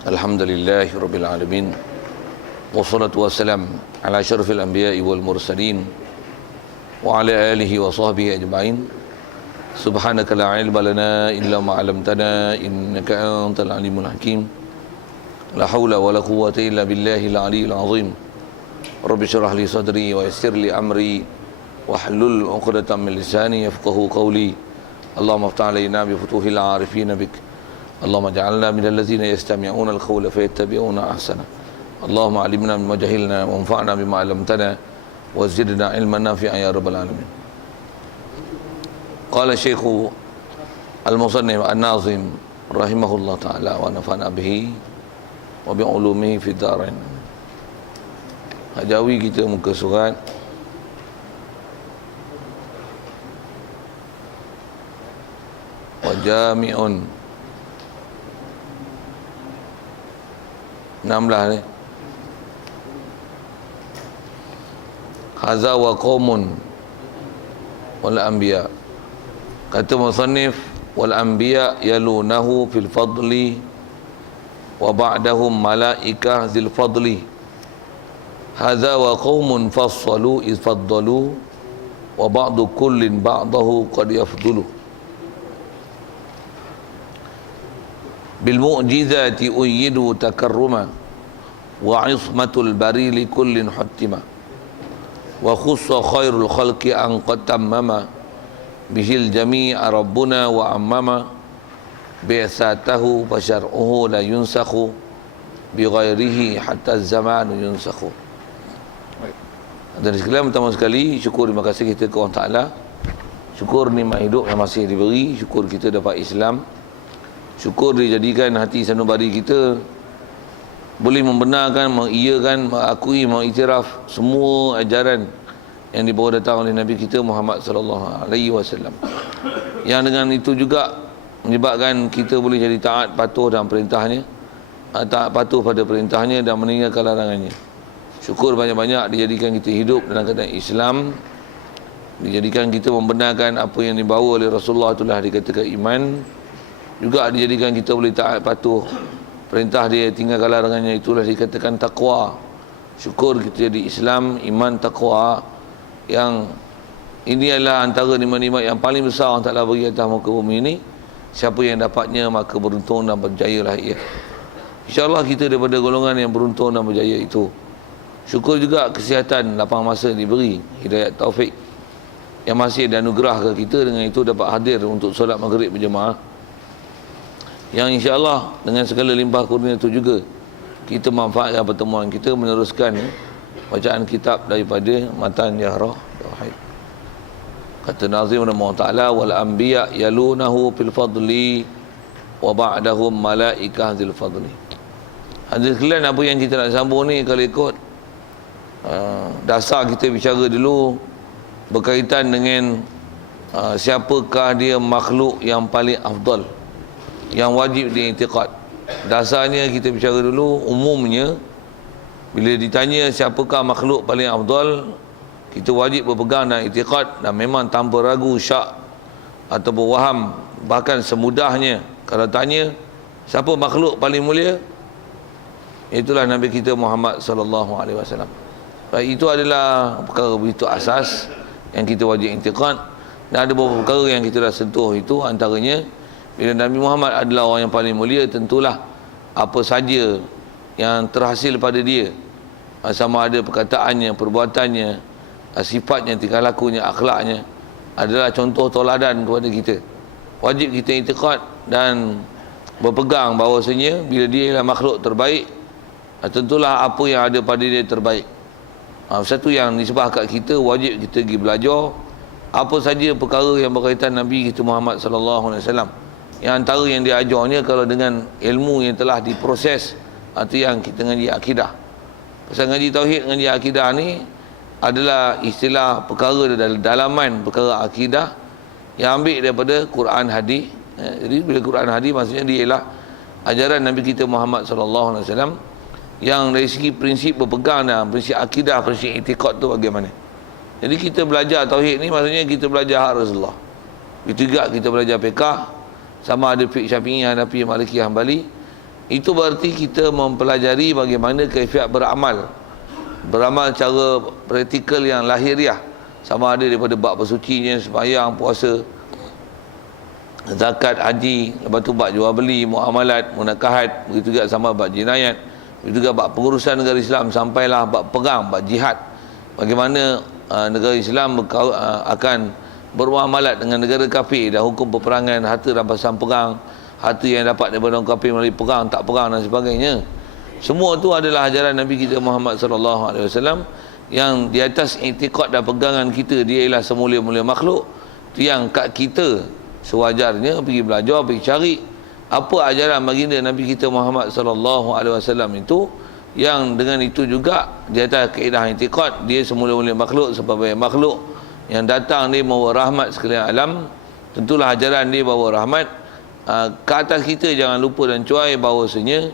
Alhamdulillahi Rabbil Alamin. Wassalatu wassalam ala syarafil anbiya'i wal mursalin wa ala alihi wa sahbihi ajma'in. Subhanaka la ilma lana illa ma 'allamtana innaka antal alimul hakim. La haula wa la quwwata illa billahil aliyyil azim. Rabbi shrah li sadri wa yassir li amri wahlul 'uqdatam min lisani yafqahu qawli. Allahumma iftah 'alaina bi futuhil 'arifin bik. اللهم اجعلنا من الذين يستمعون القول فيتبعون احسنه. اللهم علمنا مما جهلنا وانفعنا بما علمتنا وزدنا علما نافعا يا رب العالمين. قال الشيخ المصنف الناظم رحمه الله تعالى ونفعنا به وبعلومه في الدارين. Hajawi kita muka surat wa jami'un 16 ni. Hadza wa qaumun wal anbiya. Kata musannif wal anbiya yalunahu fil fadli wa ba'dahum malaikah zil fadli. Hadza wa qaumun fassalu iz faddalu wa ba'du kullin ba'dahu qad yafdulu. Bil mu'jizati uyyidu takarruma wa ismatul bari li kullin huttima wa khussa khairul khalqi an qad tammama bihil jami'a rabbuna wa ammama bi'asatahu fa syar'uhu la yunsakhu bi ghairihi hatta zamanu yunsakhu. Dan sekalian pertama sekali syukur terima kasih kita kepada Allah Ta'ala. Syukur nikmat hidup yang masih diberi, syukur kita dapat Islam. Syukur dijadikan hati sanubari kita boleh membenarkan, mengiyakan, mengakui, mengiktiraf semua ajaran yang dibawa datang oleh Nabi kita Muhammad sallallahu alaihi wasallam. Yang dengan itu juga menyebabkan kita boleh jadi taat patuh dalam perintahnya, taat patuh pada perintahnya dan meninggalkan larangannya. Syukur banyak-banyak dijadikan kita hidup dalam keadaan Islam, dijadikan kita membenarkan apa yang dibawa oleh Rasulullah, itulah dikatakan iman. Juga dijadikan kita boleh taat patuh perintah dia, tinggalkan larangannya, itulah dikatakan taqwa. Syukur kita jadi Islam, iman, taqwa, yang ini adalah antara nikmat-nikmat yang paling besar Allah Ta'ala bagi atas muka bumi ini. Siapa yang dapatnya maka beruntung dan berjayalah ia. InsyaAllah kita daripada golongan yang beruntung dan berjaya itu. Syukur juga kesihatan, lapang masa diberi, hidayat taufik yang masih dianugerah ke kita, dengan itu dapat hadir untuk solat maghrib berjemaah, yang insya-Allah dengan segala limpah kurnia itu juga kita manfaatkan pertemuan kita meneruskan bacaan kitab daripada Matan Yahrah Tauhid. Kata nazim Allah Ta'ala wal anbiya yalunahu fil fadli wa ba'dahum malaikah zil fadli. Hadis kalian apa yang kita nak sambung ni, kalau ikut dasar kita bicara dulu berkaitan dengan siapakah dia makhluk yang paling afdal, yang wajib diiktikad. Dasarnya kita bicara dulu, umumnya bila ditanya siapakah makhluk paling afdal, kita wajib berpegang dan iktikad, dan memang tanpa ragu, syak atau berwaham. Bahkan semudahnya kalau tanya siapa makhluk paling mulia, itulah Nabi kita Muhammad sallallahu alaihi wasallam. Itu adalah perkara begitu asas yang kita wajib iktikad. Dan ada beberapa perkara yang kita dah sentuh, itu antaranya bila Nabi Muhammad adalah orang yang paling mulia, tentulah apa saja yang terhasil pada dia, sama ada perkataannya, perbuatannya, sifatnya, tingkah lakunya, akhlaknya, adalah contoh tauladan kepada kita. Wajib kita iktikad dan berpegang bahawasanya bila dia ialah makhluk terbaik, tentulah apa yang ada pada dia terbaik. Satu yang nisbah kat kita, wajib kita pergi belajar apa saja perkara yang berkaitan Nabi kita Muhammad sallallahu alaihi wasallam. Yang antara yang diajarnya kalau dengan ilmu yang telah diproses, itu yang kita ngaji akidah. Pasal ngaji tauhid, ngaji akidah ni adalah istilah perkara dalam dalaman perkara akidah yang ambil daripada Quran hadis. Jadi bila Quran hadis maksudnya dia ialah ajaran Nabi kita Muhammad sallallahu alaihi wasallam, yang dari segi prinsip berpegang dan prinsip akidah, prinsip i'tikad tu bagaimana. Jadi kita belajar tauhid ni maksudnya kita belajar hak Rasulullah. Itu juga kita belajar fiqh, sama ada fiqh Syafi'i, Hanafi, Maliki, Hanbali. Itu berarti kita mempelajari bagaimana kaifiat beramal. Beramal cara praktikal yang lahiriah. Sama ada daripada bab bersucinya, sembahyang, puasa, zakat, haji, lepas tu bab jual beli, muamalat, munakahat, begitu juga sama bab jinayat, begitu juga bab pengurusan negara Islam, sampailah bab perang, bab jihad. Bagaimana negara Islam akan bermuamalat dengan negara kafir dan hukum peperangan, harta rampasan perang, harta yang dapat daripada orang kafir melalui perang, tak perang dan sebagainya. Semua tu adalah ajaran Nabi kita Muhammad sallallahu alaihi wasallam yang di atas i'tiqad dan pegangan kita dia ialah semulia-mulia makhluk. Tu yang kat kita sewajarnya pergi belajar, pergi cari apa ajaran baginda Nabi kita Muhammad sallallahu alaihi wasallam itu, yang dengan itu juga di atas kaedah i'tiqad dia semulia-mulia makhluk, sebagai makhluk yang datang dia membawa rahmat sekalian alam. Tentulah ajaran dia bawa rahmat. Ke atas kita jangan lupa dan cuai bahawasanya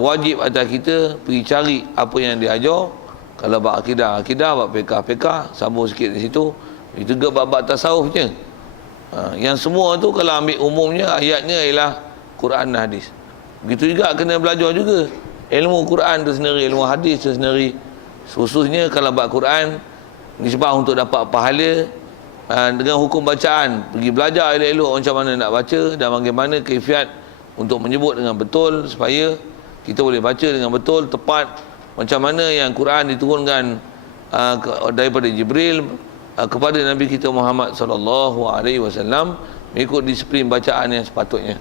wajib atas kita pergi cari apa yang dia ajar. Kalau bab akidah, bab fiqh, sambung sikit di situ. Itu juga bab tasawufnya. Yang semua tu kalau ambil umumnya ayatnya ialah Quran dan hadis. Begitu juga kena belajar juga ilmu Quran tu sendiri, ilmu hadis tu sendiri. Khususnya kalau bab Quran nisbah untuk dapat pahala dengan hukum bacaan. Pergi belajar elok-elok macam mana nak baca dan bagaimana kaifiat untuk menyebut dengan betul supaya kita boleh baca dengan betul, tepat. Macam mana yang Quran diturunkan daripada Jibril kepada Nabi kita Muhammad sallallahu alaihi wasallam mengikut disiplin bacaan yang sepatutnya.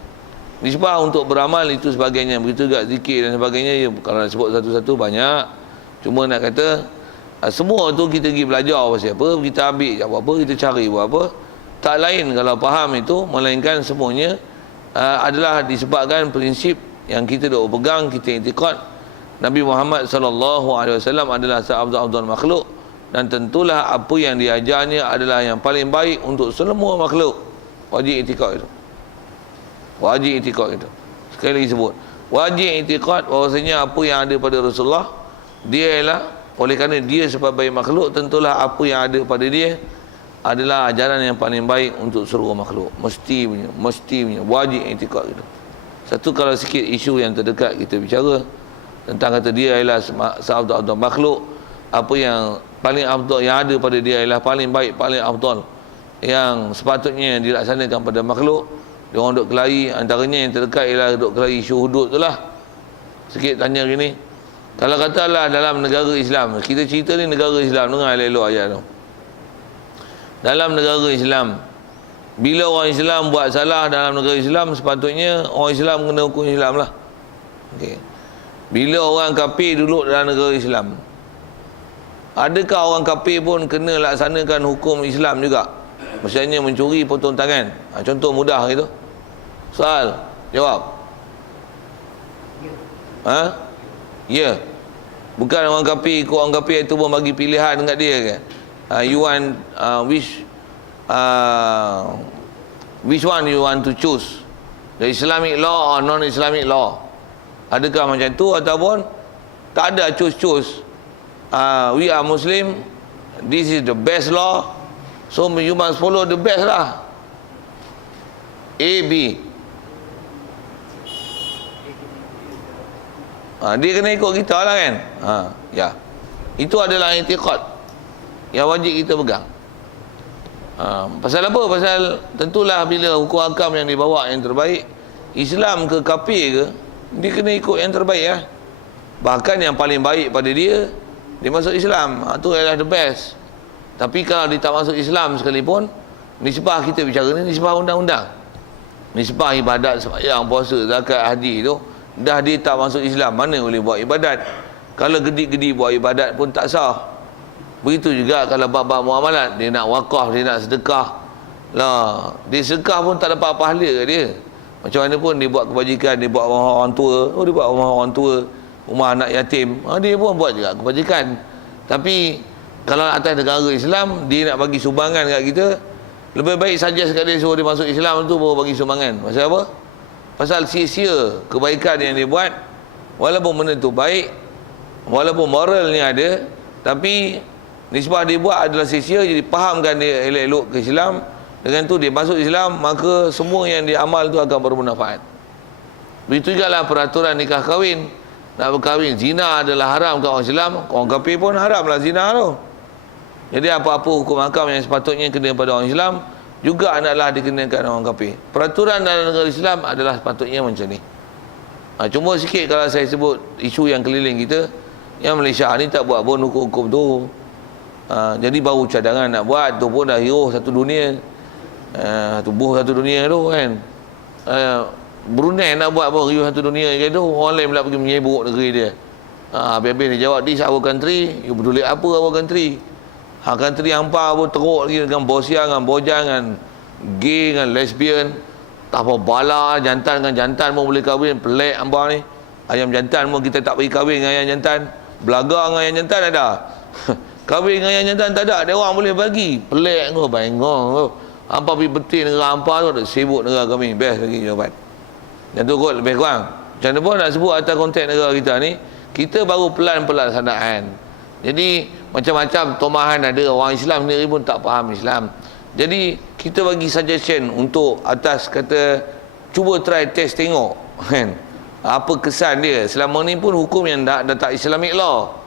Nisbah untuk beramal itu sebagainya, begitu juga zikir dan sebagainya. Ya, kalau nak sebut satu-satu banyak. Cuma nak kata semua tu kita pergi belajar pasal apa, kita ambil buat apa, kita cari buat apa. Tak lain kalau faham itu, melainkan semuanya adalah disebabkan prinsip yang kita dah pegang, kita i'tiqad Nabi Muhammad sallallahu alaihi wasallam adalah seabdul makhluk, dan tentulah apa yang diajarnya adalah yang paling baik untuk semua makhluk. Wajib i'tiqad itu. Wajib i'tiqad itu. Sekali lagi sebut, wajib i'tiqad bahwasanya apa yang ada pada Rasulullah dia ialah, oleh kerana dia sebagai makhluk, tentulah apa yang ada pada dia adalah ajaran yang paling baik untuk seluruh makhluk. Mesti punya wajib i'tiqad itu. Satu, kalau sikit isu yang terdekat kita bicara tentang kata dia ialah seabdul makhluk, apa yang paling afdal yang ada pada dia ialah paling baik, paling afdal yang sepatutnya dilaksanakan pada makhluk. Dia orang duk kelahi, antaranya yang terdekat ialah duk kelahi isu hudud tu lah. Sikit tanya gini, kalau katalah dalam negara Islam, kita cerita ni negara Islam, dengar elok-elok ayat tu. Dalam negara Islam, bila orang Islam buat salah dalam negara Islam, sepatutnya orang Islam kena hukum Islam lah. Okay. Bila orang kafir duduk dalam negara Islam, adakah orang kafir pun kena laksanakan hukum Islam juga? Misalnya mencuri, potong tangan. Contoh mudah gitu. Soal, jawab. Ya. Bukan orang kafir ikut orang kafir itu pun bagi pilihan dekat dia ke? You want which one you want to choose, the Islamic law or non-Islamic law? Adakah macam tu ataupun tak ada choose? We are Muslim, this is the best law, so you must follow the best lah. A, B. Dia kena ikut kita lah kan. Ya. Itu adalah i'tiqad yang wajib kita pegang. Pasal apa? Pasal tentulah bila hukum hakam yang dibawa yang terbaik, Islam ke kafir ke, dia kena ikut yang terbaik lah. Bahkan yang paling baik pada dia masuk Islam. Itu adalah the best. Tapi kalau dia tak masuk Islam sekalipun, nisbah kita bicara ni nisbah undang-undang. Nisbah ibadat, sembahyang, puasa, zakat, haji tu, dah dia tak masuk Islam, mana boleh buat ibadat? Kalau gedi-gedi buat ibadat pun tak sah. Begitu juga kalau bab-bab muamalat, dia nak wakaf, dia nak sedekah lah, dia sedekah pun tak dapat pahala dia. Macam mana pun dia buat kebajikan, dia buat rumah orang tua, dia buat rumah orang tua, rumah anak yatim, dia pun buat juga kebajikan. Tapi kalau atas negara Islam, dia nak bagi sumbangan kat kita, lebih baik saja sekali suruh dia masuk Islam tu baru bagi sumbangan. Pasal apa? Pasal sia-sia kebaikan yang dia buat. Walaupun benda tu baik, walaupun moralnya ada, tapi nisbah dia buat adalah sia-sia. Jadi fahamkan dia elok-elok ke Islam, dengan tu dia masuk Islam, maka semua yang dia amal tu akan bermanfaat. Begitu juga lah peraturan nikah kahwin. Nak berkahwin, zina adalah haram kat orang Islam, orang kafir pun haramlah zina tu. Jadi apa-apa hukum hakam yang sepatutnya kena pada orang Islam juga hendaklah dikenakan orang kafir. Peraturan dalam negara Islam adalah sepatutnya macam ni. Cuma sikit kalau saya sebut isu yang keliling kita, yang Malaysia ni tak buat pun hukum-hukum tu. Jadi baru cadangan nak buat tu pun dah hero satu dunia. Tubuh satu dunia tu kan. Brunei nak buat pun hero satu dunia kan tu. Orang lain pula pergi menyebuk negeri dia. Habis-habis dia jawab, this our country. You peduli apa our country? Country hampa pun teruk lagi dengan bosian, dengan bojang, dengan gay, dengan lesbian. Tak apa bala, jantan dengan jantan pun boleh kahwin. Pelik hampa ni. Ayam jantan pun kita tak bagi kahwin dengan ayam jantan. Belaga dengan ayam jantan ada. Kahwin dengan ayam jantan tak ada. Dia orang boleh bagi. Pelik kau, bengong kau. Hampa pergi betul negara hampa tu, tak sibuk negara kami. Best lagi jawapan. Yang tu kot lebih kurang. Macam mana pun nak sebut atas konteks negara kita ni, kita baru pelan pelaksanaan. Jadi macam-macam tomahan ada. Orang Islam sendiri pun tak faham Islam. Jadi kita bagi suggestion untuk atas kata cuba try test tengok kan apa kesan dia. Selama ni pun hukum yang dah tak Islamic law.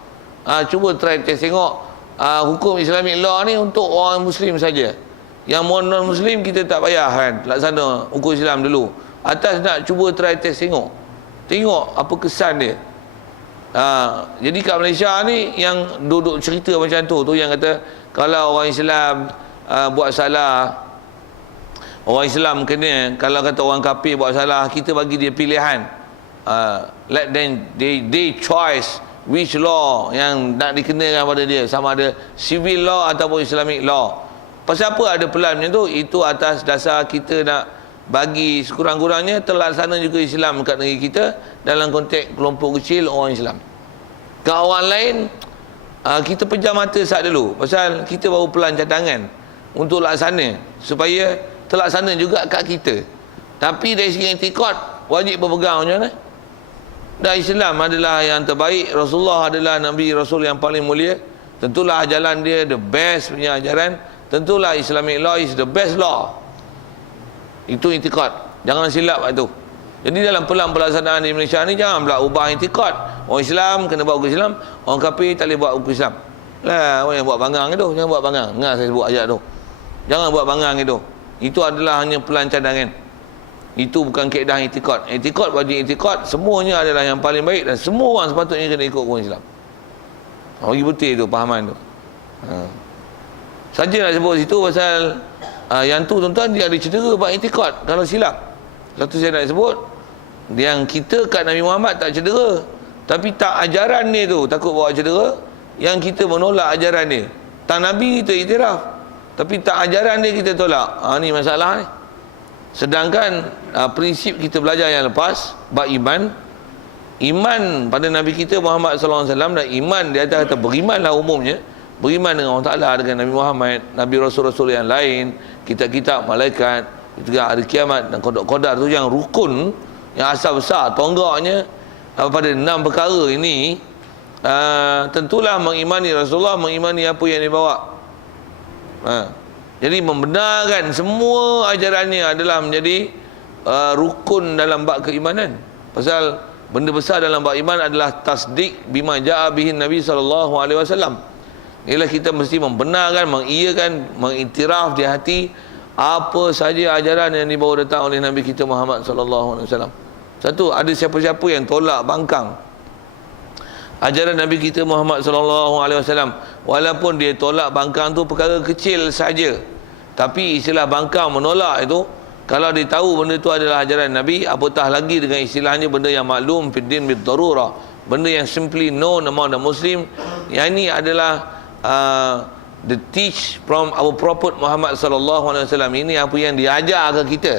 Cuba try test tengok hukum Islamic law ni untuk orang Muslim saja. Yang non Muslim kita tak payah kan laksana hukum Islam dulu. Atas nak cuba try test tengok apa kesan dia. Jadi kat Malaysia ni yang duduk cerita macam tu yang kata kalau orang Islam buat salah, orang Islam kena, kalau kata orang kafir buat salah, kita bagi dia pilihan. Let them they choice which law yang nak dikenakan pada dia, sama ada civil law ataupun Islamic law. Pasal apa ada pelan macam tu? Itu atas dasar kita nak bagi sekurang-kurangnya terlaksana juga Islam kat negeri kita dalam konteks kelompok kecil orang Islam. Kat orang lain kita pejam mata saat dulu pasal kita baru pelan cadangan untuk laksana supaya terlaksana juga kat kita. Tapi dari segi etikad wajib berpegang macam mana? Dan Islam adalah yang terbaik, Rasulullah adalah Nabi Rasul yang paling mulia. Tentulah ajaran dia the best punya ajaran. Tentulah Islamic law is the best law. Itu etikad. Jangan silap itu. Jadi dalam pelan pelaksanaan di Malaysia ni jangan pula ubah etikad. Orang Islam kena buat hukum Islam, orang kafir tak boleh buat hukum Islam. Lah, orang yang buat bangang itu, jangan buat bangang. Dengar saya sebut ayat tu. Jangan buat bangang itu. Itu adalah hanya pelan cadangan. Itu bukan kaedah etikad. Etikad wajib etikad, semuanya adalah yang paling baik dan semua orang sepatutnya kena ikut hukum Islam. Bagi betul itu pahaman tu. Saja nak sebut situ pasal yang tu tuan-tuan dia ada cedera buat etikad kalau silap. Satu saya nak sebut, yang kita kat Nabi Muhammad tak cedera, tapi tak ajaran dia tu takut bawa cedera, yang kita menolak ajaran dia. Tak Nabi kita iktiraf, tapi tak ajaran dia kita tolak. Ni masalah ni. Sedangkan prinsip kita belajar yang lepas bab iman pada Nabi kita Muhammad SAW, dan iman dia kata berimanlah umumnya, beriman dengan Allah Ta'ala, dengan Nabi Muhammad, Nabi Rasul-Rasul yang lain, kitab-kitab, malaikat, itu juga hari kiamat dan qadar tu yang rukun, yang asal besar tonggaknya pada 6 perkara ini. Tentulah mengimani Rasulullah, mengimani apa yang dibawa. Jadi membenarkan semua ajarannya adalah menjadi rukun dalam bab keimanan. Pasal benda besar dalam bab iman adalah tasdik bima ja'a bihin Nabi SAW. Ialah kita mesti membenarkan, mengiyakan, mengiktiraf di hati apa saja ajaran yang dibawa datang oleh Nabi kita Muhammad SAW. Satu, ada siapa-siapa yang tolak bangkang ajaran Nabi kita Muhammad SAW, walaupun dia tolak bangkang tu perkara kecil saja, tapi istilah bangkang menolak itu, kalau dia tahu benda itu adalah ajaran Nabi, apatah lagi dengan istilahnya benda yang maklum fiddin bid darurah, benda yang simply known among the Muslim. Yang ini adalah the teach from our Prophet Muhammad SAW. Ini apa yang diajar ke kita.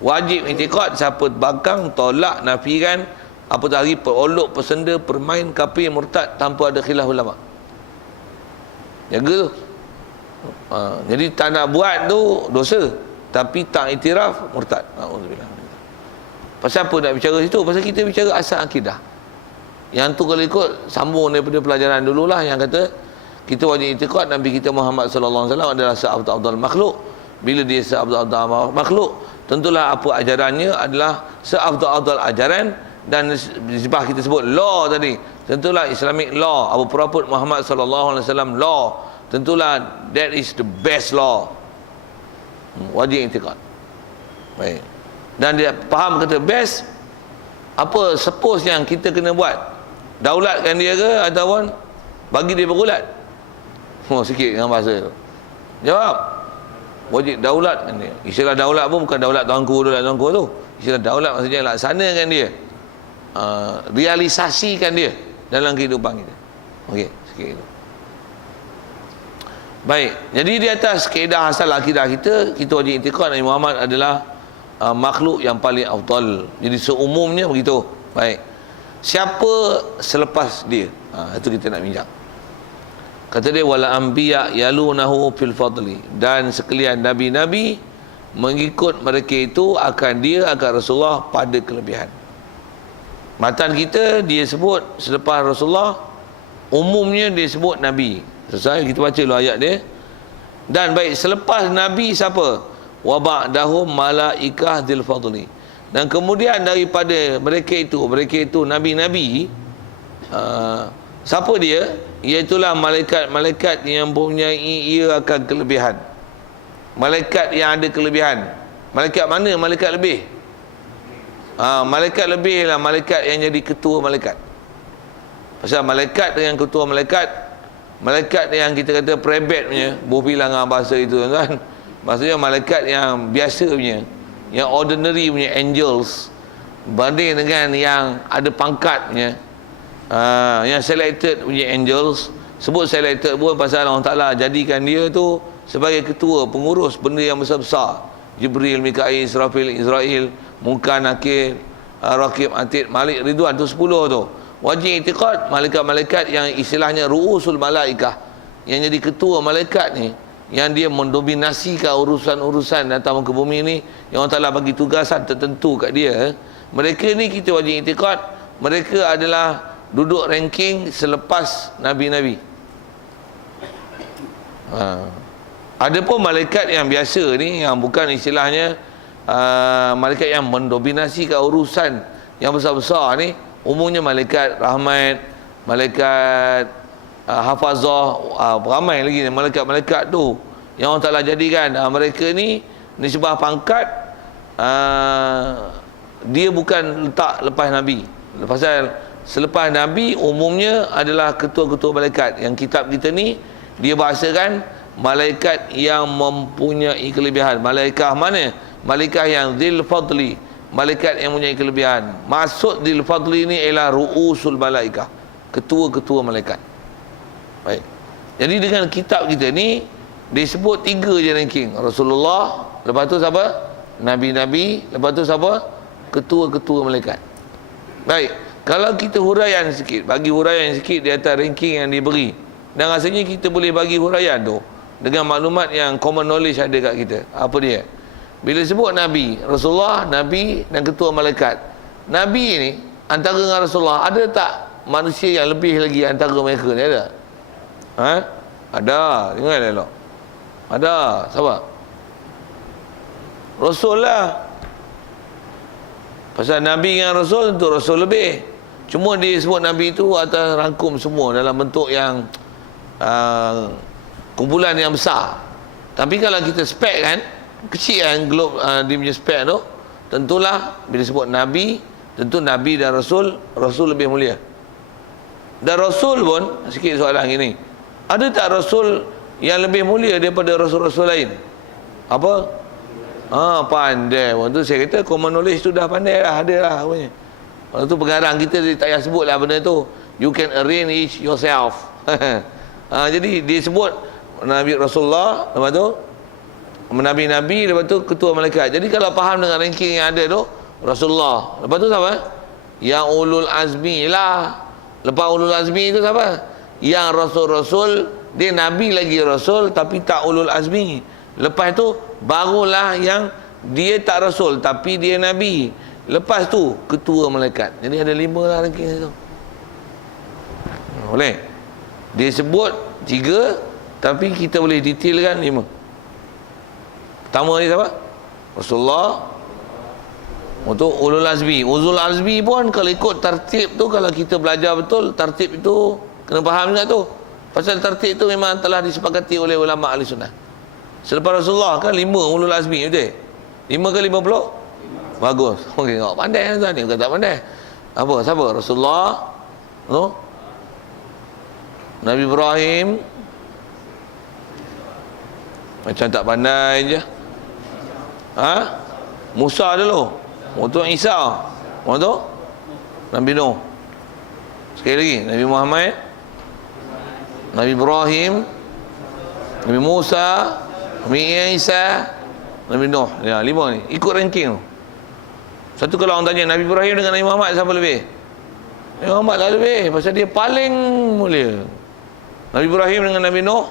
Wajib itikad, siapa bangkang, tolak, nafikan, apatah lagi perolok, persenda, permain, kafir, murtad tanpa ada khilaf ulama. Jaga tu. Jadi tak nak buat tu dosa, tapi tak iktiraf murtad. Alhamdulillah. Pasal apa nak bicara situ? Pasal kita bicara asal akidah. Yang tu kalau ikut sambung daripada pelajaran dululah yang kata kita wajib iktikad Nabi kita Muhammad sallallahu alaihi wasallam adalah seabdul makhluk. Bila dia seafdal-afdal makhluk, tentulah apa ajarannya adalah seafdal-afdal ajaran. Dan sebab kita sebut law tadi, tentulah Islamic law, Abu Prophet Muhammad sallallahu alaihi wasallam law, tentulah that is the best law. Wajib i'tiqad. Baik. Dan dia faham kata best, apa suppose yang kita kena buat? Daulatkan dia ke ataupun bagi dia berulat? Sikit dengan bahasa tu. Jawab. Wajib daulatkan dia. Istilah daulat pun bukan daulat tuanku tu. Istilah daulat maksudnya laksanakan dia. Realisasikan dia dalam kehidupan kita. Okey, sikit itu. Baik, jadi di atas kaedah asal akidah kita wajib i'tiqad Nabi Muhammad adalah makhluk yang paling afdal. Jadi seumumnya begitu. Baik. Siapa selepas dia? Itu kita nak bincang. Kata dia wala anbiya yalunahu fil fadli, dan sekalian nabi-nabi mengikut mereka itu akan Rasulullah pada kelebihan. Matan kita dia sebut selepas Rasulullah, umumnya dia sebut Nabi. Selesai, kita baca dulu ayat dia. Dan baik, selepas Nabi siapa? Wa ba'dahum malaikah dzil fadli. Dan kemudian daripada mereka itu Nabi-Nabi, siapa dia? Iaitulah malaikat-malaikat yang mempunyai ia akan kelebihan. Malaikat yang ada kelebihan. Malaikat mana? Malaikat lebih. Malaikat lebih lah malaikat yang jadi ketua malaikat. Pasal malaikat dengan ketua malaikat, malaikat yang kita kata prebet punya, bilang bahasa itu kan. Maksudnya malaikat yang biasa punya, yang ordinary punya angels, banding dengan yang ada pangkat punya, yang selected punya angels. Sebut selected pun pasal Allah Ta'ala jadikan dia tu sebagai ketua, pengurus benda yang besar-besar. Jibril, Mikail, Israfil, Israel, Munkar, Nakir, Raqib, Atid, Malik, Ridwan, tu 10 tu. Wajib i'tiqad malaikat-malaikat yang istilahnya ru'usul malaikah, yang jadi ketua malaikat ni, yang dia mendominasikan urusan-urusan datang ke bumi ni, yang Allah Ta'ala bagi tugasan tertentu kat dia. Mereka ni kita wajib i'tiqad mereka adalah duduk ranking selepas Nabi-Nabi. Ada pun malaikat yang biasa ni, yang bukan istilahnya malaikat yang mendominasikan urusan yang besar-besar ni, umumnya malaikat rahmat, malaikat hafazah, ramai lagi malaikat-malaikat tu yang Allah Ta'ala jadikan. Mereka ni nisbah pangkat, dia bukan letak lepas Nabi. Pasal selepas Nabi umumnya adalah ketua-ketua malaikat. Yang kitab kita ni dia bahasakan malaikat yang mempunyai kelebihan. Malaikat mana? Malaikat yang dzil fadli, malaikat yang mempunyai kelebihan. Maksud dzil fadli ni ialah ru'usul malaikah, ketua-ketua malaikat. Baik. Jadi dengan kitab kita ni disebut 3 je ranking. Rasulullah, lepas tu siapa? Nabi-nabi, lepas tu siapa? Ketua-ketua malaikat. Baik. Kalau kita huraian sikit, bagi huraian sikit di atas ranking yang diberi. Dan rasanya kita boleh bagi huraian tu dengan maklumat yang common knowledge ada kat kita. Apa dia? Bila sebut Nabi, Rasulullah, Nabi dan ketua malaikat. Nabi ni antara dengan Rasulullah, ada tak manusia yang lebih lagi antara mereka ni? Ada? Ada. Dengar elok. Ada. Siapa? Rasul lah. Pasal Nabi dengan Rasul tentu Rasul lebih. Cuma dia sebut Nabi itu atas rangkum semua dalam bentuk yang kumpulan yang besar. Tapi kalau kita spek kan, kecil kan globe, dia punya spek tu, tentulah bila sebut Nabi, tentu Nabi dan Rasul, Rasul lebih mulia. Dan Rasul pun, sikit soalan gini, ada tak Rasul yang lebih mulia daripada Rasul-Rasul lain? Apa? Pandai. Waktu saya kata common knowledge tu dah pandai lah, ada lah. Waktu tu pengarang kita dia tak payah sebut lah benda tu. You can arrange yourself. Jadi dia sebut Nabi Rasulullah, lepas tu Nabi-Nabi, lepas tu ketua malaikat. Jadi kalau faham dengan ranking yang ada tu, Rasulullah, lepas tu siapa? Yang ulul azmi lah. Lepas ulul azmi tu siapa? Yang Rasul-Rasul, dia Nabi lagi Rasul tapi tak ulul azmi. Lepas tu barulah yang dia tak Rasul tapi dia Nabi. Lepas tu ketua malaikat. Jadi ada 5 lah ranking situ. Boleh? Dia sebut 3, tapi kita boleh detailkan 5. Pertama ni siapa? Rasulullah. Untuk ulul azmi. Ulul azmi pun kalau ikut tertib tu, kalau kita belajar betul, tertib itu kena faham juga tu. Pasal tertib tu memang telah disepakati oleh ulama ahli sunnah. Selepas Rasulullah kan 5 ulul azmi, betul? 5 ke 50? Bagus. Okey, tengok pandai kan tuan ni, bukan tak pandai. Apa? Siapa? Rasulullah, tu? Nabi Ibrahim. Macam tak pandai je. Ha? Musa dulu. Untuk Isa. Untuk Nabi Nuh. Sekali lagi, Nabi Muhammad, Nabi Ibrahim, Nabi Musa, Nabi Isa, Nabi Nuh. Ya, 5 ni. Ikut ranking tu. Satu kalau orang tanya Nabi Ibrahim dengan Nabi Muhammad siapa lebih? Nabi Muhammad lah lebih, pasal dia paling mulia. Nabi Ibrahim dengan Nabi Nuh,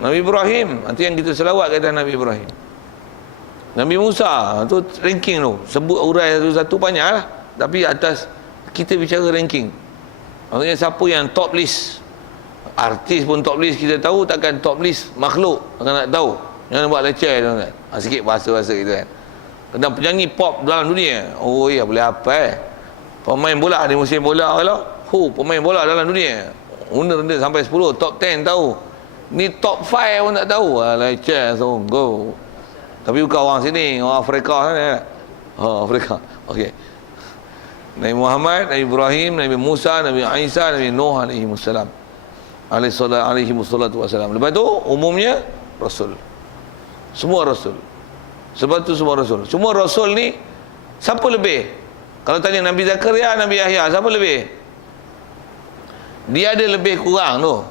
Nabi Ibrahim, nanti yang kita selawat kata Nabi Ibrahim. Nabi Musa, tu ranking tu. Sebut urai satu-satu banyak lah. Tapi atas, kita bicara ranking. Maksudnya siapa yang top list. Artis pun top list kita tahu, takkan top list makhluk akan nak tahu. Jangan buat leceh tu kan. Sikit bahasa-bahasa gitu kan. Kena penyanyi pop dalam dunia. Oh ya, boleh apa pemain bola di musim bola kalau. Pemain bola dalam dunia. Unda sampai 10, top 10 tahu. Ni top 5 pun tak tahu. Leceh sungguh. Tapi bukan orang sini, orang Afrika sana. Oh, Afrika. Okey. Nabi Muhammad, Nabi Ibrahim, Nabi Musa, Nabi Isa, Nabi Nuh alaihi wassalam. Alaihi wassalatu wassalam. Lepas tu umumnya rasul. Semua rasul. Sebab tu semua rasul. Semua rasul ni siapa lebih? Kalau tanya Nabi Zakaria, Nabi Yahya, siapa lebih? Dia ada lebih kurang tu.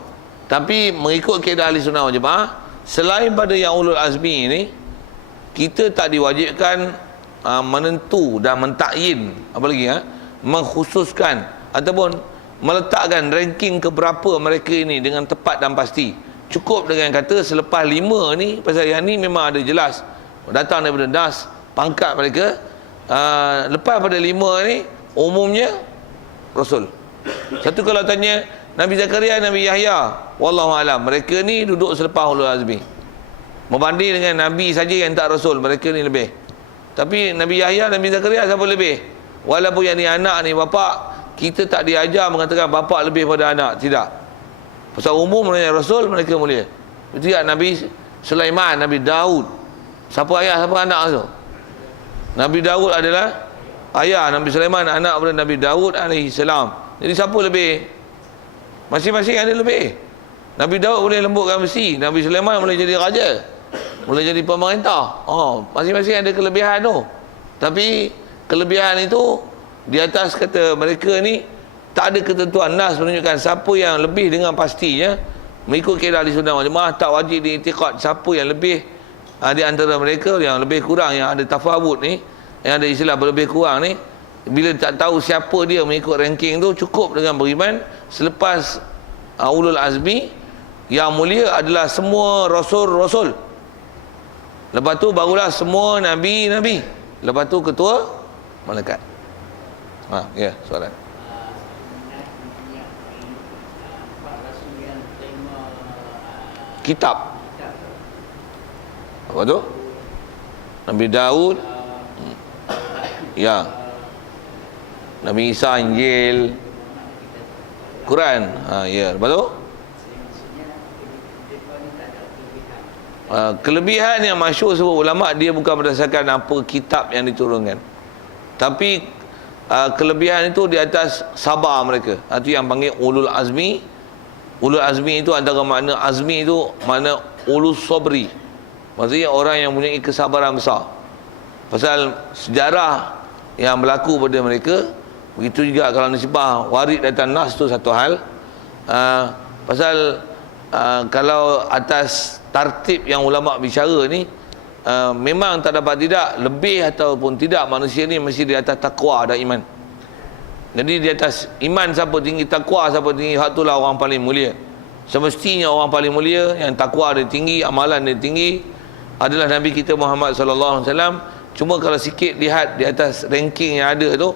Tapi mengikut kaedah ahli sunnah wal jamaah, selain pada yang ulul azmi ni, kita tak diwajibkan menentu dan mentakyin, apa lagi mengkhususkan ataupun meletakkan ranking keberapa mereka ini dengan tepat dan pasti. Cukup dengan kata selepas 5 ni, pasal yang ni memang ada jelas datang daripada nas pangkat mereka. Lepas pada 5 ni umumnya rasul. Satu kalau tanya Nabi Zakaria, Nabi Yahya, wallahu alam, mereka ni duduk selepas ulul azmi. Membanding dengan Nabi saja yang tak rasul, mereka ni lebih. Tapi Nabi Yahya, Nabi Zakaria siapa lebih? Walaupun yang ni anak ni bapak, kita tak diajar mengatakan bapak lebih pada anak, tidak. Pasal umum mereka rasul, mereka mulia. Betul tak? Nabi Sulaiman, Nabi Daud, siapa ayah, siapa anak tu? Nabi Daud adalah ayah, Nabi Sulaiman anak daripada Nabi Daud alaihi salam. Jadi siapa lebih? Masing-masing ada lebih. Nabi Daud boleh lembutkan besi, Nabi Sulaiman boleh jadi raja, boleh jadi pemerintah. Masing-masing ada kelebihan tu. Tapi kelebihan itu di atas kata mereka ni tak ada ketentuan nas menunjukkan siapa yang lebih dengan pastinya. Mengikut kaedah ahli sunnah wal jamaah, tak wajib diiktikad siapa yang lebih di antara mereka, yang lebih kurang, yang ada tafawut ni, yang ada istilah berlebih kurang ni. Bila tak tahu siapa dia mengikut ranking tu, cukup dengan beriman selepas ulul azmi yang mulia adalah semua rasul-rasul. Lepas tu barulah semua nabi-nabi. Lepas tu ketua malaikat. Ya, soalan. Kitab. Apa tu? Nabi Daud. Ya. Nabi Isa Injil. Quran. Ya. Lepas tu? Kelebihan yang masyhur sebut ulama, dia bukan berdasarkan apa kitab yang diturunkan, tapi kelebihan itu di atas sabar mereka. Itu yang panggil ulul azmi. Ulul azmi itu antara makna azmi itu makna ulul sabri, maksudnya orang yang mempunyai kesabaran besar. Pasal sejarah yang berlaku pada mereka, begitu juga kalau nisbah warid datang nas tu satu hal. Pasal kalau atas tartib yang ulama bicara ni, memang tak dapat tidak, lebih ataupun tidak, manusia ni mesti di atas takwa dan iman. Jadi di atas iman siapa tinggi, takwa siapa tinggi, hak itulah orang paling mulia. Semestinya orang paling mulia, yang takwa dia tinggi, amalan dia tinggi, adalah Nabi kita Muhammad sallallahu alaihi wasallam. Cuma kalau sikit lihat di atas ranking yang ada tu,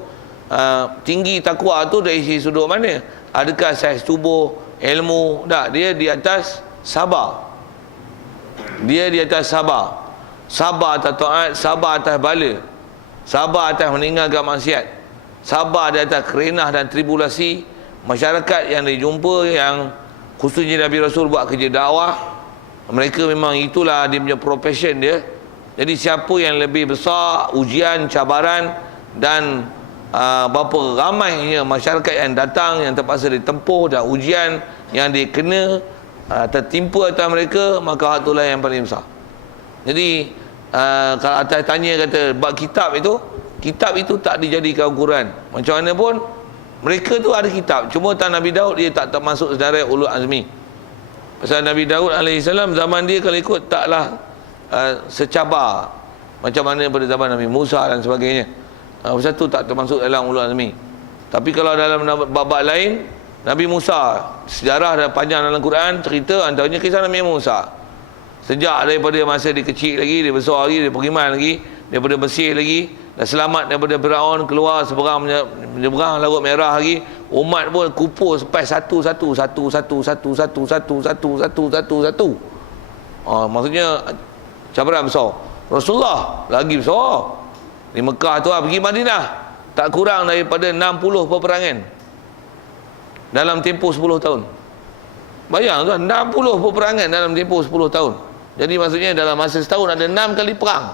tinggi takwa tu dari sisi sudut mana? Adakah saiz tubuh, ilmu? Tak, dia di atas sabar. Dia di atas sabar. sabar atas taat, sabar atas bala, sabar atas meninggalkan maksiat, sabar di atas kerenah dan tribulasi masyarakat yang dijumpa, yang khususnya Nabi Rasul buat kerja dakwah. Mereka memang itulah dia punya profession dia. Jadi siapa yang lebih besar ujian, cabaran dan berapa ramainya masyarakat yang datang, yang terpaksa ditempuh, dan ujian yang dikena tertimpa atas mereka, maka itulah yang paling besar. Jadi kalau atas tanya kata bab kitab itu tak dijadikan ukuran. Macam mana pun mereka tu ada kitab, cuma tak Nabi Daud dia tak termasuk sedara ulul azmi. Pasal Nabi Daud AS zaman dia kalau ikut taklah secabar macam mana pada zaman Nabi Musa dan sebagainya. Pasal tu tak termasuk dalam ulul azmi. Tapi kalau dalam bab-bab lain, Nabi Musa, sejarah dan panjang dalam Quran, cerita antaranya kisah Nabi Musa. Sejak daripada masa dia kecil lagi, dia besar lagi, dia beriman lagi, daripada bersih lagi, dah selamat daripada Firaun, keluar seberang menyeberang Laut Merah lagi, umat pun kumpul sampai satu. Maksudnya cabaran besar. Rasulullah lagi besar. Di Mekah tu pergi Madinah, tak kurang daripada 60 peperangan dalam tempoh 10 tahun. Bayang tuan, 60 peperangan dalam tempoh 10 tahun. Jadi maksudnya dalam masa setahun ada 6 kali perang.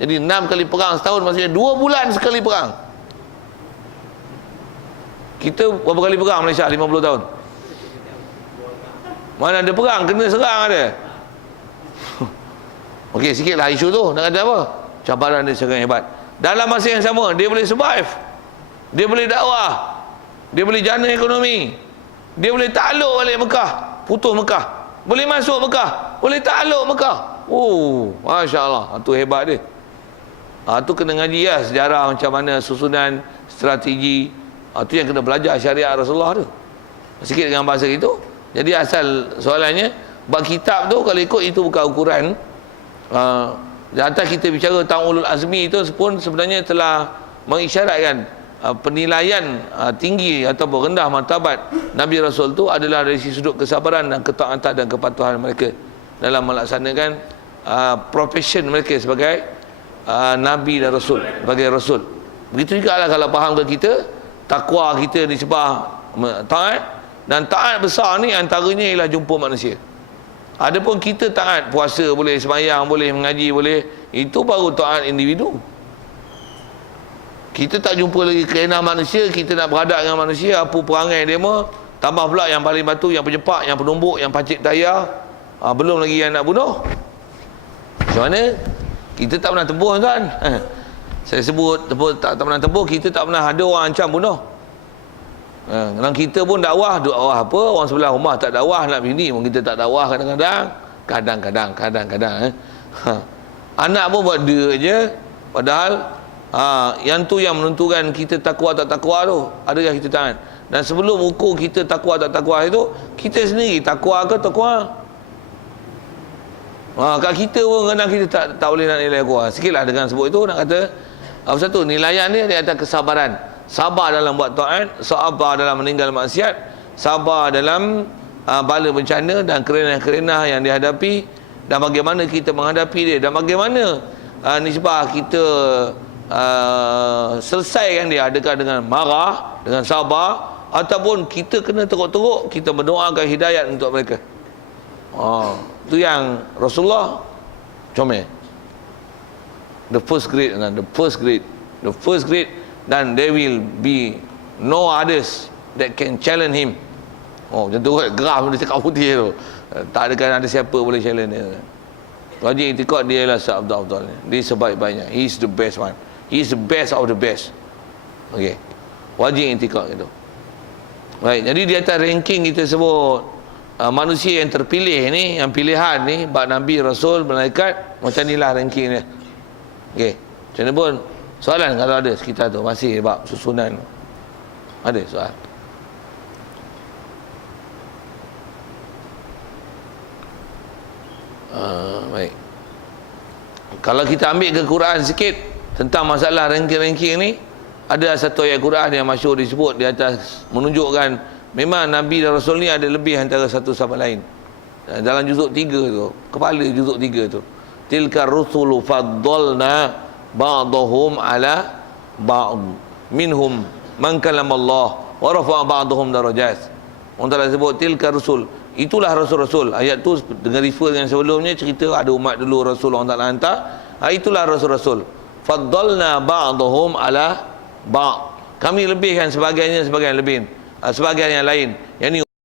Jadi 6 kali perang setahun, maksudnya 2 bulan sekali perang. Kita berapa kali perang Malaysia 50 tahun? Mana ada perang, kena serang ada. Okey, sikitlah isu tu. Nak kata apa? Cabaran dia sangat hebat. Dalam masa yang sama, dia boleh survive. Dia boleh dakwah. Dia boleh jana ekonomi. Dia boleh takluk balik Mekah, putus Mekah. Boleh masuk Mekah, boleh takluk Mekah. Oh, Masya Allah, itu hebat dia. Itu kena ngaji lah sejarah macam mana susunan strategi. Itu yang kena belajar syariat Rasulullah tu. Sikit dengan bahasa itu. Jadi asal soalannya, bab kitab tu kalau ikut itu bukan ukuran. Atas kita bicara tentang ulul azmi itu pun sebenarnya telah mengisyaratkan penilaian tinggi ataupun rendah martabat Nabi Rasul tu adalah dari sudut kesabaran dan ketaatan dan kepatuhan mereka dalam melaksanakan profession mereka sebagai Nabi dan Rasul, sebagai Rasul. Begitu juga lah kalau faham ke kita, takwa kita disebab taat, dan taat besar ni antaranya ialah jumpa manusia. Adapun kita taat, puasa boleh, sembahyang boleh, mengaji boleh, itu baru taat individu. Kita tak jumpa lagi kerenah manusia, kita nak berhadap dengan manusia, apa perangai dia mah, tambah pula yang paling batu, yang penyepak, yang penumbuk, yang pancit tayar, belum lagi yang nak bunuh. Macam mana? Kita tak pernah tembus tuan. Saya sebut tak pernah tembus, kita tak pernah ada orang ancam bunuh. Kalau kita pun dakwah apa, orang sebelah rumah tak dakwah nak bini pun kita tak dakwah kadang-kadang. Anak pun buat dia je, padahal yang tu yang menentukan kita takwa tak takwa tu, adakah kita taat. Dan sebelum ukur kita takwa tak takwa itu, kita sendiri takwa ke takwa. Kat kita pun kadang kita tak boleh nak nilai kuat. Sikitlah dengan sebut itu, nak kata apa satu nilaian dia di atas kesabaran. Sabar dalam buat taat, sabar dalam meninggal maksiat, sabar dalam bala bencana dan kerenah-kerenah yang dihadapi, dan bagaimana kita menghadapi dia, dan bagaimana nisbah kita selesaikan dia, adakah dengan marah, dengan sabar, ataupun kita kena teruk-teruk kita mendoakan hidayat untuk mereka. Itu yang Rasulullah comel. The first grade, dan there will be no others that can challenge him. Macam tu graf dia cakap putih tu, tak ada siapa boleh challenge dia. Wajib itikad dia ialah seabdal-abdal, dia sebaik-baiknya, he is the best one, he is the best of the best. Okey, wajib itikad itu. Baik, jadi di atas ranking kita sebut manusia yang terpilih ni, yang pilihan ni, bab Nabi, Rasul, malaikat, macam inilah ranking dia. Okey, macam mana pun soalan kalau ada sekitar tu, masih bab susunan. Ada soal? Baik. Kalau kita ambil ke Quran sikit tentang masalah ranking-ranking ni, ada satu ayat Quran yang masyhur disebut di atas, menunjukkan memang Nabi dan Rasul ni ada lebih antara satu sama lain. Dalam juzuk 3 tu, kepala juzuk 3 tu, tilka rusulu faddalna ba'dahum ala ba'd minhum man kalama Allah wa rafa'a ba'dahum darajat. Allah Ta'ala sebut tilka rusul, itulah rasul-rasul. Ayat tu dengan refer yang sebelumnya, cerita ada umat dulu Rasul Allah Ta'ala hantar. Itulah rasul-rasul. Faddalna ba'dahum ala ba'd, kami lebihkan sebagiannya sebagian lebih, sebagian yang lain. Yang ni